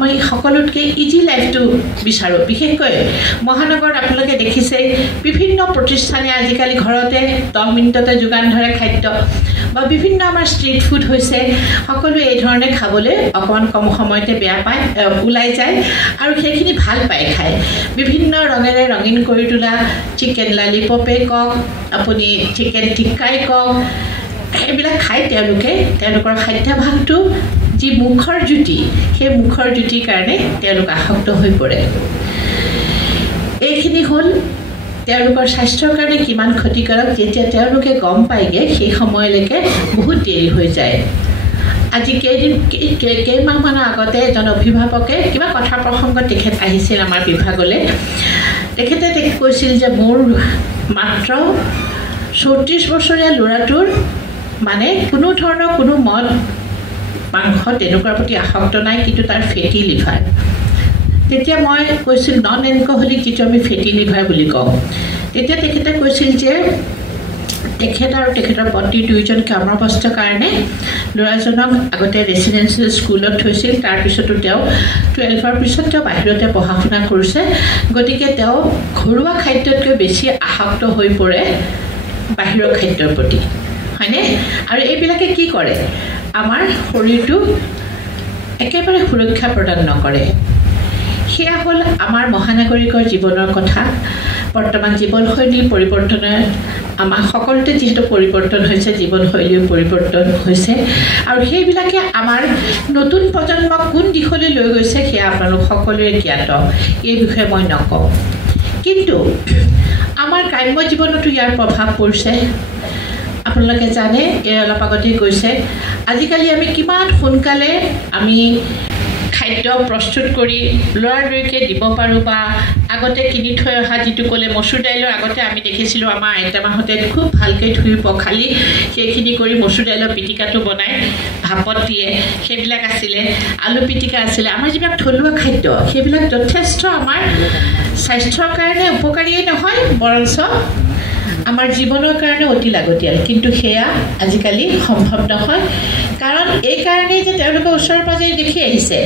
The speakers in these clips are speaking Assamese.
আমি সকলোতকৈ ইজি লাইফটো বিচাৰোঁ বিশেষকৈ মহানগৰত আপোনালোকে দেখিছে বিভিন্ন প্ৰতিষ্ঠানে আজিকালি ঘৰতে 10 মিনিটতে যোগান ধৰে খাদ্য বা বিভিন্ন আমাৰ ষ্ট্ৰীট ফুড হৈছে সকলোৱে এই ধৰণে খাবলৈ অকণমান কম সময়তে বেয়া পায় ওলাই যায় আৰু সেইখিনি ভাল পায় খায় বিভিন্ন ৰঙেৰে ৰঙীন কৰি তোলা চিকেন লালিপপে কওক আপুনি চিকেন টিক্কাই কওক এইবিলাক খায় তেওঁলোকৰ খাদ্যাভাসটো যি মুখৰ জুতি সেই মুখৰ জুতিৰ কাৰণে তেওঁলোক আসক্ত হৈ পৰে এইখিনি হ'ল তেওঁলোকৰ স্বাস্থ্যৰ কাৰণে কিমান ক্ষতিকাৰক যেতিয়া তেওঁলোকে গম পায়গে সেই সময়লৈকে বহুত দেৰি হৈ যায় আজি কেইমাহমানৰ আগতে এজন অভিভাৱকে কিবা কথা প্ৰসংগত তেখেত আহিছিল আমাৰ বিভাগলৈ তেখেতে কৈছিল যে মোৰ মাত্ৰ 34 বছৰীয়া ল'ৰাটোৰ মানে কোনো ধৰণৰ কোনো মদ মাংস তেনেকুৱাৰ প্ৰতি আসক্ত নাই কিন্তু তাৰ ফেটি লিভাৰ তেতিয়া মই কৈছিল নন এলকহলিক যিটো আমি ফেটি লিভাৰ বুলি কওঁ তেতিয়া তেখেতে কৈছিল যে তেখেত আৰু তেখেতৰ পত্নী দুয়োজন কৰ্মব্যস্তৰ কাৰণে ল'ৰাজনক আগতে ৰেচিডেঞ্চিয়েল স্কুলত থৈছিল তাৰপিছতো তেওঁ 12ৰ পিছত তেওঁ বাহিৰতে পঢ়া শুনা কৰিছে গতিকে তেওঁ ঘৰুৱা খাদ্যতকৈ বেছি আসক্ত হৈ পৰে বাহিৰৰ খাদ্যৰ প্ৰতি হয়নে আৰু এইবিলাকে কি কৰে আমাৰ শৰীৰটো একেবাৰে সুৰক্ষা প্ৰদান নকৰে সেয়া হ'ল আমাৰ মহানাগৰিকৰ জীৱনৰ কথা বৰ্তমান জীৱনশৈলীৰ পৰিৱৰ্তনে আমাৰ সকলোতে যিহেতু পৰিৱৰ্তন হৈছে জীৱনশৈলীও পৰিৱৰ্তন হৈছে আৰু সেইবিলাকে আমাৰ নতুন প্ৰজন্মক কোন দিশলৈ লৈ গৈছে সেয়া আপোনালোক সকলোৱে জ্ঞাত এই বিষয়ে মই নকওঁ কিন্তু আমাৰ গ্ৰাম্য জীৱনতো ইয়াৰ প্ৰভাৱ পৰিছে আপোনালোকে জানে এই অলপ আগতে কৈছে আজিকালি আমি কিমান সোনকালে আমি খাদ্য প্ৰস্তুত কৰি ল'ৰালৈকে দিব পাৰোঁ বা আগতে কিনি থৈ অহা যিটো ক'লে মচুৰ দাইলৰ আগতে আমি দেখিছিলোঁ আমাৰ আইতামাহঁতে খুব ভালকৈ ধুই পখালি সেইখিনি কৰি মচুৰ দাইলৰ পিটিকাটো বনাই ভাপত দিয়ে সেইবিলাক আছিলে আলু পিটিকা আছিলে আমাৰ যিবিলাক থলুৱা খাদ্য সেইবিলাক যথেষ্ট আমাৰ স্বাস্থ্যৰ কাৰণে উপকাৰীয়ে নহয় বৰঞ্চ আমাৰ জীৱনৰ কাৰণে অতি লাগতিয়াল কিন্তু সেয়া আজিকালি সম্ভৱ নহয় কাৰণ এই কাৰণেই যে তেওঁলোকে ওচৰৰ পাজৰে দেখি আহিছে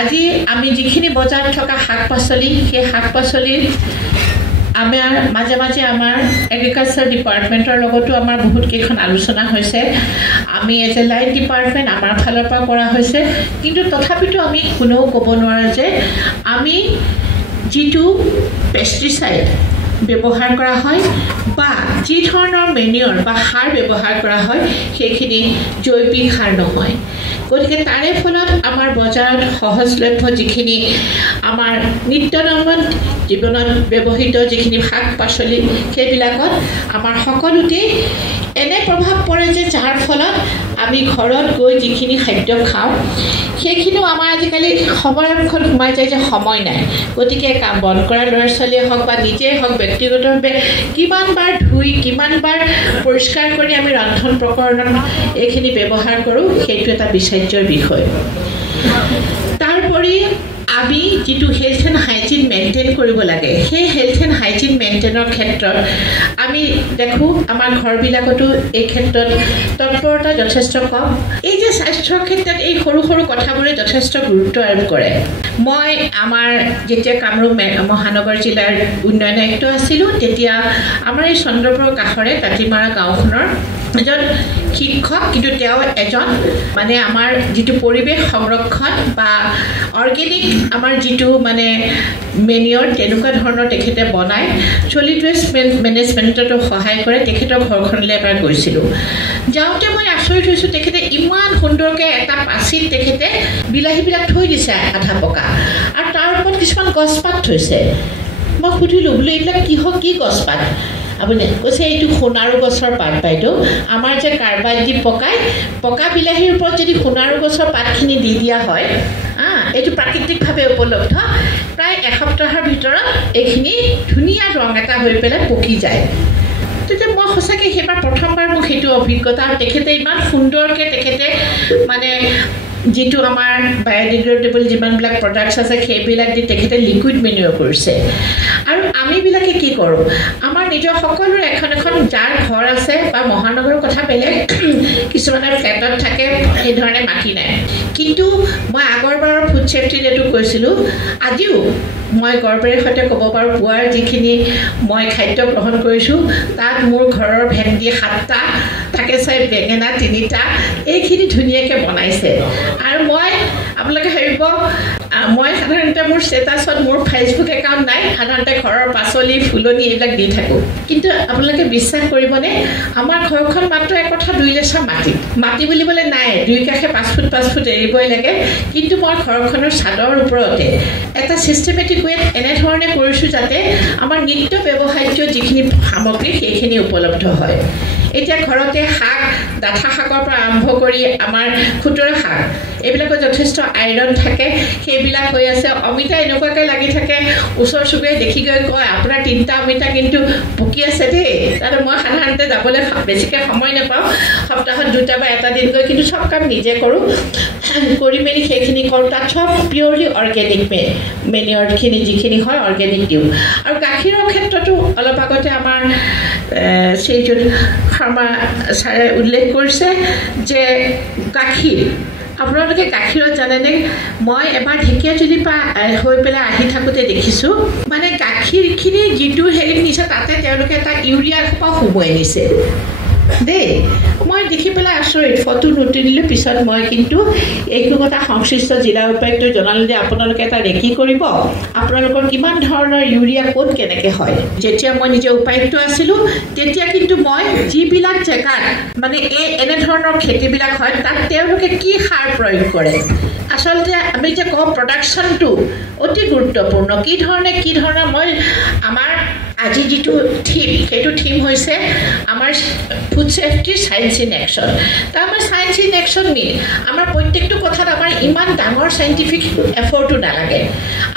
আজি আমি যিখিনি বজাৰত থকা শাক পাচলি সেই শাক পাচলিৰ আমাৰ মাজে মাজে আমাৰ এগ্ৰিকালচাৰ ডিপাৰ্টমেণ্টৰ লগতো আমাৰ বহুত কেইখন আলোচনা হৈছে আমি এজ এ লাইন ডিপাৰ্টমেণ্ট আমাৰ ফালৰ পৰা কৰা হৈছে কিন্তু তথাপিতো আমি কোনেও ক'ব নোৱাৰোঁ যে আমি যিটো পেষ্টিচাইড ব্যৱহাৰ কৰা হয় বা যি ধৰণৰ মেনিয়ৰ বা সাৰ ব্যৱহাৰ কৰা হয় সেইখিনি জৈৱিক সাৰ নহয় গতিকে তাৰে ফলত আমাৰ বজাৰত সহজলভ্য যিখিনি আমাৰ নিত্যনৈমিত্তিক জীৱনত ব্যৱহৃত যিখিনি শাক পাচলি সেইবিলাকত আমাৰ সকলোতে এনে প্ৰভাৱ পৰে যে যাৰ ফলত আমি ঘৰত গৈ যিখিনি খাদ্য খাওঁ সেইখিনিও আমাৰ আজিকালি সময়ৰ মুখত সোমাই যায় যে সময় নাই গতিকে কাম বন কৰা ল'ৰা ছোৱালীয়ে হওক বা নিজেই হওক ব্যক্তিগতভাৱে কিমানবাৰ ধুই কিমানবাৰ পৰিষ্কাৰ কৰি আমি ৰন্ধন প্ৰকৰণত এইখিনি ব্যৱহাৰ কৰোঁ সেইটো এটা বিচাৰ্যৰ বিষয় তাৰোপৰি আমি যিটো হেল্থ এণ্ড হাইজিন মেইনটেইন কৰিব লাগে সেই হেল্থ এণ্ড হাইজিন মেইনটেইনৰ ক্ষেত্ৰত আমি দেখোঁ আমাৰ ঘৰবিলাকতো এই ক্ষেত্ৰত তৎপৰতা যথেষ্ট কম এই যে স্বাস্থ্যৰ ক্ষেত্ৰত এই সৰু সৰু কথাবোৰে যথেষ্ট গুৰুত্ব আৰোপ কৰে মই আমাৰ যেতিয়া কামৰূপ মহানগৰ জিলাৰ উন্নয়ন আয়ুক্ত আছিলোঁ তেতিয়া আমাৰ এই চন্দ্ৰপুৰৰ কাষৰে তাঁতিমাৰা গাঁওখনৰ এজন শিক্ষক কিন্তু তেওঁ এজন মানে আমাৰ যিটো পৰিৱেশ সংৰক্ষণ বা অৰ্গেনিক আমাৰ যিটো মানে মেনিয়ৰ তেনেকুৱা ধৰণৰ তেখেতে বনাই চলিড ৱেষ্ট মেনেজমেণ্টতো সহায় কৰে তেখেতৰ ঘৰখনলৈ এবাৰ গৈছিলোঁ যাওঁতে মই আচৰিত হৈছোঁ তেখেতে ইমান সুন্দৰকৈ এটা পাচিত তেখেতে বিলাহীবিলাক থৈ দিছে আধা পকা আৰু তাৰ ওপৰত কিছুমান গছপাত থৈছে মই সুধিলোঁ বোলো এইবিলাক কিহৰ কি গছপাত আপুনি কৈছে এইটো সোণাৰু গছৰ পাত বাইদেউ আমাৰ যে কাৰ্বাইড দি পকা বিলাহীৰ ওপৰত যদি সোণাৰু গছৰ পাতখিনি দি দিয়া হয় এইটো প্ৰাকৃতিকভাৱে উপলব্ধ প্ৰায় এসপ্তাহৰ ভিতৰত এইখিনি ধুনীয়া ৰং এটা হৈ পেলাই পকি যায় তেতিয়া মই সঁচাকৈ সেইবাৰ প্ৰথমবাৰ মোক সেইটো অভিজ্ঞতা আৰু তেখেতে ইমান সুন্দৰকৈ তেখেতে মানে যিটো আমাৰ বায়'ডিগ্ৰেডেবল যিমানবিলাক প্ৰডাক্টছ আছে সেইবিলাক দি তেখেতে লিকুইড মেনিয়ৰ কৰিছে আৰু আমিবিলাকে কি কৰোঁ আমাৰ নিজৰ সকলোৰে এখন এখন যাৰ ঘৰ আছে বা মহানগৰৰ কথা বেলেগ কিছুমানৰ ফ্লেটত থাকে সেই ধৰণে মাটি নাই কিন্তু মই আগৰবাৰৰ ফুড সেফটি ডেটো কৈছিলোঁ আজিও মই গৰ্বেৰে সৈতে ক'ব পাৰোঁ পুৱাৰ যিখিনি মই খাদ্য গ্ৰহণ কৰিছোঁ তাত মোৰ ঘৰৰ ভেন্দি 7টা থাকে চাই বেঙেনা 3টা এইখিনি ধুনীয়াকৈ বনাইছে আৰু মই আপোনালোকে ভাবিব মই সাধাৰণতে মোৰ ষ্টেটাছত মোৰ ফেচবুক একাউণ্ট নাই সাধাৰণতে ঘৰৰ পাচলি ফুলনি এইবিলাক দি থাকোঁ কিন্তু আপোনালোকে বিশ্বাস কৰিবনে আমাৰ ঘৰখন মাত্ৰ একঠা 2 লেচা মাটি বুলিবলৈ নাই 2 কাষে 5 ফুট এৰিবই লাগে কিন্তু মই ঘৰখনৰ ছাদৰ ওপৰতে এটা চিষ্টেমেটিক ৱেত এনেধৰণে কৰিছোঁ যাতে আমাৰ নিত্য ব্যৱহাৰ্য যিখিনি সামগ্ৰী সেইখিনি উপলব্ধ হয় এতিয়া ঘৰতে শাক ডাঠা শাকৰ পৰা আৰম্ভ কৰি আমাৰ খুতৰা শাক এইবিলাকৰ যথেষ্ট আইৰণ থাকে সেইবিলাক হৈ আছে অমিতা এনেকুৱাকৈ লাগি থাকে ওচৰ চুবুৰীয়াই দেখি গৈ কয় আপোনাৰ 3টা অমিতা কিন্তু পকি আছে দেই তাতে মই সাধাৰণতে যাবলৈ বেছিকৈ সময় নাপাওঁ সপ্তাহত 2টা বা 1টা দিন গৈ কিন্তু চব কাম নিজে কৰোঁ কৰি মেলি সেইখিনি কৰোঁ তাত চব পিয়ৰলি অৰ্গেনিক মেনিয়ৰখিনি যিখিনি হয় অৰ্গেনিক দিওঁ আৰু গাখীৰৰ ক্ষেত্ৰতো অলপ আগতে আমাৰ শ্ৰীযুত শৰ্মা ছাৰে উল্লেখ কৰিছে যে গাখীৰ আপোনালোকে গাখীৰত জানেনে মই এবাৰ ঢেকীয়াজুলিৰ পৰা হৈ পেলাই আহি থাকোঁতে দেখিছোঁ মানে গাখীৰখিনি যিটো হেৰি নিছে তাতে তেওঁলোকে এটা ইউৰিয়া এসোপা সুমুৱাই নিছে দেই মই দেখি পেলাই আচৰিত ফটো নুতুলিলোঁ পিছত মই কিন্তু এইটো কথা সংশ্লিষ্ট জিলা উপায়ুক্তই জনালোঁ যে আপোনালোকে এটা ৰেকি কৰিব আপোনালোকৰ কিমান ধৰণৰ ইউৰিয়া ক'ত কেনেকৈ হয় যেতিয়া মই নিজে উপায়ুক্ত আছিলোঁ তেতিয়া কিন্তু মই যিবিলাক জেগাত মানে এনেধৰণৰ খেতিবিলাক হয় তাত তেওঁলোকে কি সাৰ প্ৰয়োগ কৰে আচলতে আমি যে কওঁ প্ৰডাকশ্যনটো অতি গুৰুত্বপূৰ্ণ কি ধৰণে মই আমাৰ আজি যিটো থিম সেইটো থিম হৈছে আমাৰ food safety science in action তাৰ আমাৰ সায়েন্স ইন একশ্যন মিন আমাৰ প্ৰত্যেকটো কথাত আমাৰ ইমান ডাঙৰ সাইণ্টিফিক এফৰ্টো নালাগে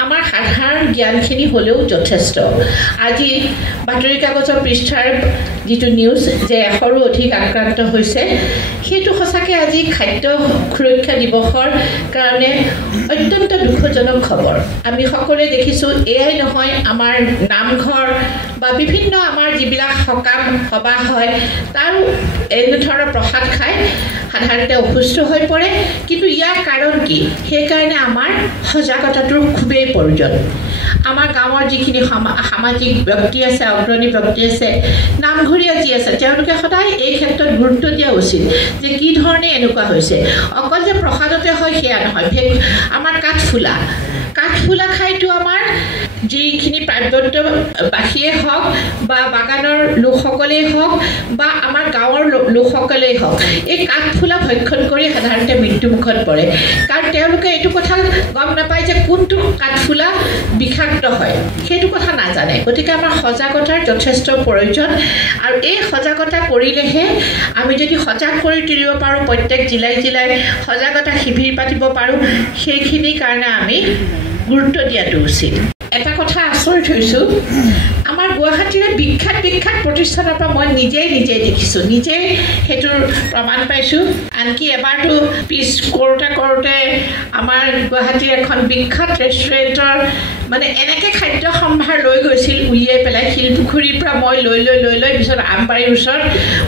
আমাৰ সাধাৰণ জ্ঞানখিনি হ'লেও যথেষ্ট আজি বাতৰি কাগজৰ পৃষ্ঠাৰ যিটো নিউজ যে 100ৰো অধিক আক্ৰান্ত হৈছে সেইটো সঁচাকৈ আজি খাদ্য সুৰক্ষা দিৱসৰ কাৰণে অত্যন্ত দুখজনক খবৰ আমি সকলোৱে দেখিছোঁ এয়াই নহয় আমাৰ নামঘৰ বা বিভিন্ন আমাৰ যিবিলাক সকাম সভা হয় তাৰ এনেধৰণৰ প্ৰসাদ খাই সাধাৰণতে অসুস্থ হৈ পৰে কিন্তু ইয়াৰ কাৰণ কি সেইকাৰণে আমাৰ সজাগতাটোৰ খুবেই প্ৰয়োজন আমাৰ গাঁৱৰ যিখিনি সামাজিক ব্যক্তি আছে অগ্ৰণী ব্যক্তি আছে নামঘৰীয়া যি আছে তেওঁলোকে সদায় এই ক্ষেত্ৰত গুৰুত্ব দিয়া উচিত যে কি ধৰণে এনেকুৱা হৈছে অকল যে প্ৰসাদতে হয় সেয়া নহয় আমাৰ কাঠফুলা খাইতো আমাৰ যিখিনি প্ৰান্তবাসীয়ে হওক বা বাগানৰ লোকসকলেই হওক বা আমাৰ গাঁৱৰ লোকসকলেই হওক এই কাঠফুলা ভক্ষণ কৰি সাধাৰণতে মৃত্যুমুখত পৰে কাৰণ তেওঁলোকে এইটো কথা গম নাপায় যে কোনটো কাঠফুলা বিষাক্ত হয় সেইটো কথা নাজানে গতিকে আমাৰ সজাগতাৰ যথেষ্ট প্ৰয়োজন আৰু এই সজাগতা কৰিলেহে আমি যদি সজাগ কৰি তুলিব পাৰোঁ প্ৰত্যেক জিলাই সজাগতা শিবিৰ পাতিব পাৰোঁ সেইখিনিৰ কাৰণে আমি গুৰুত্ব দিয়াটো উচিত এটা কথা আচৰিত হৈছোঁ আমাৰ গুৱাহাটীৰে বিখ্যাত প্ৰতিষ্ঠানৰ পৰা মই নিজেই দেখিছোঁ নিজেই সেইটোৰ প্ৰমাণ পাইছোঁ আনকি এবাৰতো পিছ কৰোঁতে আমাৰ গুৱাহাটীৰ এখন বিখ্যাত ৰেষ্টুৰেণ্টৰ মানে এনেকৈ খাদ্য সম্ভাৰ লৈ গৈছিল উলিয়াই পেলাই শিলপুখুৰীৰ পৰা মই লৈ পিছত আমবাৰীৰ ওচৰত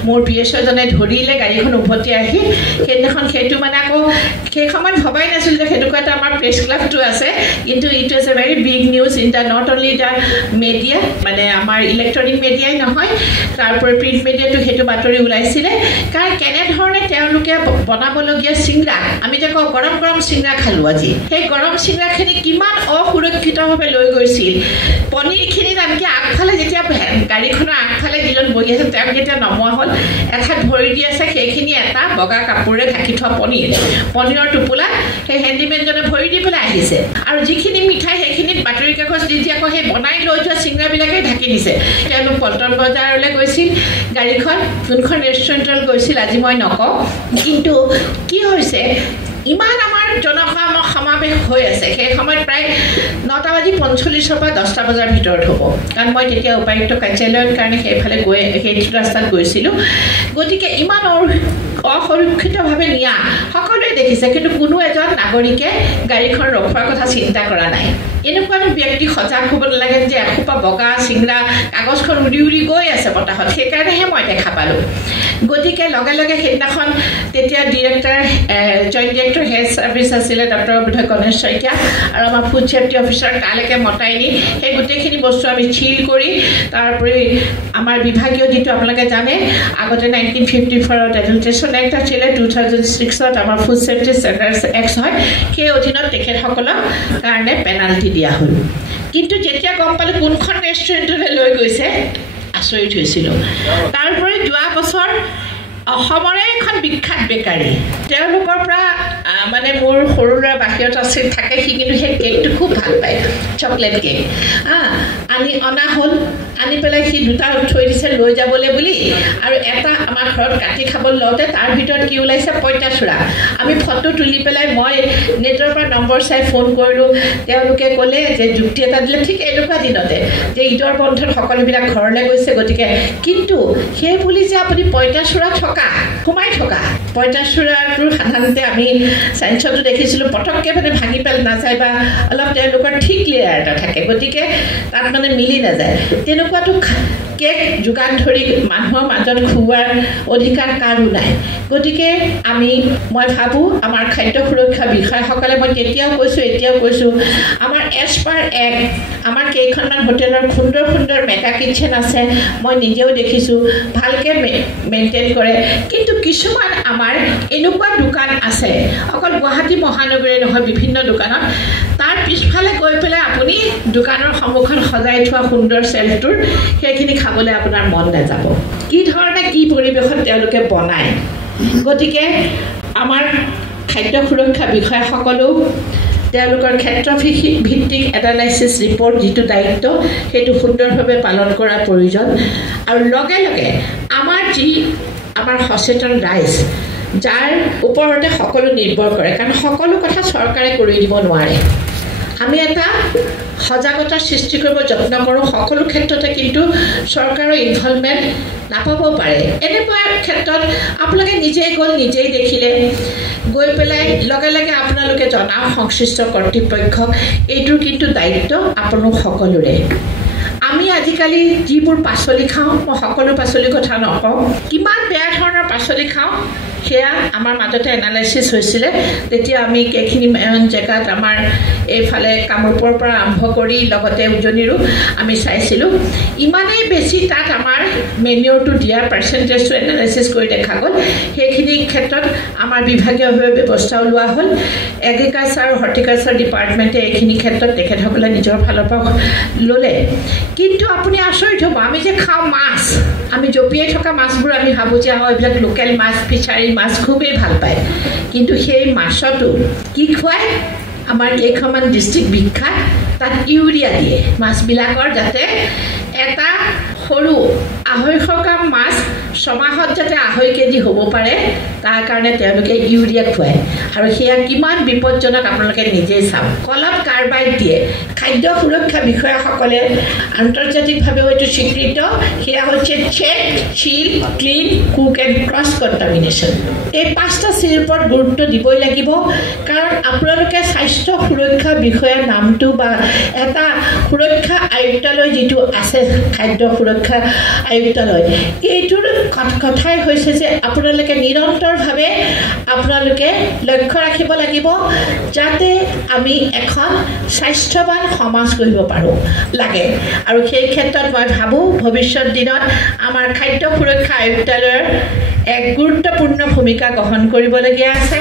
মোৰ PSOজনে ধৰিলে গাড়ীখন উভতি আহি সেইদিনাখন সেইটো মানে আকৌ সেই সময়ত ভবাই নাছিল যে সেইটোকৈ এটা আমাৰ প্ৰেছ ক্লাবটো আছে কিন্তু it is a very big news in the not only the media মানে আমাৰ ইলেক্ট্ৰনিক মিডিয়াই নহয় তাৰপৰি প্ৰিণ্ট মিডিয়াটো সেইটো বাতৰি ওলাইছিলে কাৰণ কেনেধৰণে তেওঁলোকে বনাবলগীয়া চিংৰা আমি যে কওঁ গৰম চিংৰা খালোঁ আজি সেই গৰম চিংৰাখিনি কিমান অসুৰক্ষিতভাৱে লৈ গৈছিল পনীৰখিনিত আনকি আগফালে যেতিয়া গাড়ীখনৰ আগফালে যিজন বহি আছে তেওঁক যেতিয়া নমোৱা হ'ল এঠাইত ভৰি দি আছে সেইখিনি এটা বগা কাপোৰে ঢাকি থোৱা পনীৰৰ টোপোলা সেই হেণ্ডিমেনজনে ভৰি দি পেলাই আহিছে আৰু যিখিনি মিঠাই সেইখিনিত বাতৰি কাগজ দি আকৌ সেই বনাই লৈ যোৱা চিংৰাবিলাকে ঢাকি দিছে তেওঁলোক পল্টন বজাৰলৈ গৈছিল গাড়ীখন যোনখন ৰেষ্টুৰেণ্টলৈ গৈছিল আজি মই নকওঁ কিন্তু কি হৈছে ইমান আমাৰ সমাৱেশ হৈ আছে সেই সময়ত প্ৰায় 9:45 পৰা 10টা বজাৰ ভিতৰত হ'ব কাৰণ মই তেতিয়া উপায়ুক্ত কাৰ্যালয়ৰ কাৰণে সেইফালে সেইটো ৰাস্তাত গৈছিলোঁ গতিকে ইমান অসুৰক্ষিতভাৱে নিয়া সকলোৱে দেখিছে, কিন্তু কোনো এজন নাগৰিকে গাড়ীখন ৰখোৱাৰ কথা চিন্তা কৰা নাই। এনেকুৱা ব্যক্তি সজাগ হ'ব নালাগে যে এসোপা বগা চিংৰা কাগজখন উৰি উৰি গৈ আছে বতাহত, সেইকাৰণেহে মই দেখা পালোঁ। গতিকে লগে লগে সেইদিনাখন তেতিয়া director joint director health service আছিলে ডক্টৰ বোধয় গণেশ শইকীয়া, আৰু আমাৰ ফুড ছেফটি অফিচাৰ তালৈকে মতাই নি সেই গোটেইখিনি বস্তু আমি চিল কৰি, তাৰোপৰি আমাৰ বিভাগীয় যিটো আপোনালোকে জানে আগতে 1954 এডাল্ট্ৰেশ্যন এক্ট আছিলে, 2006 আমাৰ ফুড ছেফটি ষ্টেণ্ডাৰ্ডছ এক্ট হয়, সেই অধীনত তেখেতসকলক কাৰণে পেনাল্টি দিয়া হ'ল। কিন্তু যেতিয়া গম পালোঁ কোনখন ৰেষ্টুৰেণ্টলৈ লৈ গৈছে আচৰিত হৈছিলোঁ। তাৰোপৰি যোৱা বছৰ অসমৰে এখন বিখ্যাত বেকাৰী, তেওঁলোকৰ পৰা মানে মোৰ সৰু ল'ৰা বাহিৰত আছে থাকে, সি কিন্তু সেই কেকটো খুব ভাল পায়, চকলেট কেক অনা হ'ল। আনি পেলাই সি দুটা থৈ দিছে লৈ যাবলৈ বুলি, আৰু এটা আমাৰ ঘৰত কাটি খাবলৈ লওঁতে তাৰ ভিতৰত কি ওলাইছে পঁইতাচোৰা। আমি ফটো তুলি পেলাই মই নেটৰ পৰা নম্বৰ চাই ফোন কৰিলোঁ, তেওঁলোকে ক'লে যে যুক্তি এটা দিলে ঠিক এনেকুৱা দিনতে যে ঈদৰ বন্ধত সকলোবিলাক ঘৰলৈ গৈছে, গতিকে কিন্তু সেই বুলি যে আপুনি পঁইতাচোৰা সোমাই থকা পঁইতাচোৰাটো সাধাৰণতে আমি চায়েন্সতো দেখিছিলোঁ পটককৈ মানে ভাঙি পেলাই নাযায় বা অলপ তেওঁলোকৰ ঠিক লেয়াৰ এটা থাকে, গতিকে তাত মানে মিলি নাযায়। তেনেকুৱাটো কেক যোগান ধৰি মানুহৰ মাজত খুওৱাৰ অধিকাৰ কাৰো নাই। গতিকে মই ভাবোঁ আমাৰ খাদ্য সুৰক্ষা বিষয়াসকলে, মই তেতিয়াও কৈছোঁ এতিয়াও কৈছোঁ, আমাৰ এজ পাৰ এক্ট আমাৰ কেইখনমান হোটেলৰ সুন্দৰ সুন্দৰ মেগা কিটচেন আছে, মই নিজেও দেখিছোঁ ভালকৈ মেইনটেইন কৰে। কিন্তু কিছুমান আমাৰ এনেকুৱা দোকান আছে, অকল গুৱাহাটী মহানগৰীয়ে নহয় বিভিন্ন দোকানত, তাৰ পিছফালে গৈ পেলাই আপুনি দোকানৰ সন্মুখত সজাই থোৱা সুন্দৰ চেল্ফটোৰ সেইখিনি খাবলৈ আপোনাৰ মন নাযাব, কি ধৰণে কি পৰিৱেশত তেওঁলোকে বনায়। গতিকে আমাৰ খাদ্য সুৰক্ষা বিষয়াসকলেও তেওঁলোকৰ ক্ষেত্ৰ ভিত্তিক এনালাইচিছ ৰিপৰ্ট যিটো দায়িত্ব সেইটো সুন্দৰভাৱে পালন কৰাৰ প্ৰয়োজন। আৰু লগে লগে আমাৰ সচেতন ৰাইজ, যাৰ ওপৰতে সকলো নিৰ্ভৰ কৰে, কাৰণ সকলো কথা চৰকাৰে কৰি দিব নোৱাৰে। আমি এটা সজাগতাৰ সৃষ্টি কৰিব যত্ন কৰোঁ সকলো ক্ষেত্ৰতে, কিন্তু চৰকাৰৰ ইনভলভমেণ্ট নাপাব পাৰে। এনেকুৱা ক্ষেত্ৰত আপোনালোকে নিজেই গ'ল, নিজেই দেখিলে, গৈ পেলাই লগে লগে আপোনালোকে জনাওক সংশ্লিষ্ট কৰ্তৃপক্ষক, এইটোৰ কিন্তু দায়িত্ব আপোনালোক সকলোৰে। আমি আজিকালি যিবোৰ পাচলি খাওঁ, মই সকলো পাচলিৰ কথা নকওঁ, কিমান বেয়া ধৰণৰ পাচলি খাওঁ সেয়া আমাৰ মাজতে এনালাইচিছ হৈছিলে। তেতিয়া আমি কেইখিনি জেগাত আমাৰ এইফালে কামৰূপৰ পৰা আৰম্ভ কৰি লগতে উজনিৰো আমি চাইছিলোঁ, ইমানেই বেছি তাত আমাৰ মেনিউৰটো দিয়াৰ পাৰ্চেণ্টেজটো এনালাইচিছ কৰি দেখা গ'ল। সেইখিনি ক্ষেত্ৰত আমাৰ বিভাগীয়ভাৱে ব্যৱস্থাও লোৱা হ'ল। এগ্ৰিকালচাৰ আৰু হৰ্টিকালচাৰ ডিপাৰ্টমেণ্টে এইখিনি ক্ষেত্ৰত তেখেতসকলে নিজৰ ফালৰ পৰা ল'লে। কিন্তু আপুনি আচৰিত হ'ব, আমি যে খাওঁ মাছ, আমি জঁপিয়াই থকা মাছবোৰ আমি ভাবোঁ যে এইবিলাক লোকেল মাছ, ফিচাৰী মাছ খুবেই ভাল পায়, কিন্তু সেই মাছতো কি খুৱায়, আমাৰ কেইখনমান ডিষ্ট্ৰিক্ট বিখ্যাত, তাত ইউৰিয়া দিয়ে মাছবিলাকৰ, যাতে এটা সৰু 250 গ্ৰাম মাছ ছমাহত যাতে 2.5 কেজি হ'ব পাৰে, তাৰ কাৰণে তেওঁলোকে ইউৰিয়া খুৱায়। আৰু সেয়া কিমান বিপদজনক আপোনালোকে নিজেই চাওক। কলত কাৰ্বাইড দিয়ে। খাদ্য সুৰক্ষা বিষয়াসকলে আন্তৰ্জাতিকভাৱেও এইটো স্বীকৃত, সেয়া হৈছে check, chill, clean, cook and cross contamination. এই 5টা চিৰ ওপৰত গুৰুত্ব দিবই লাগিব, কাৰণ আপোনালোকে স্বাস্থ্য সুৰক্ষা বিষয়াৰ নামটো বা এটা সুৰক্ষা আয়ুক্তালয় যিটো আছে, খাদ্য সুৰক্ষা আয়ুক্তালয়, এইটোৰ কথাই হৈছে যে আপোনালোকে নিৰন্তৰভাৱে আপোনালোকে লক্ষ্য ৰাখিব লাগিব যাতে আমি এখন স্বাস্থ্যৱান সমাজ গঢ়িব পাৰোঁ লাগে। আৰু সেই ক্ষেত্ৰত মই ভাবোঁ ভৱিষ্যত দিনত আমাৰ খাদ্য সুৰক্ষা আয়ুক্তালয়ৰ এক গুৰুত্বপূৰ্ণ ভূমিকা গ্ৰহণ কৰিবলগীয়া আছে।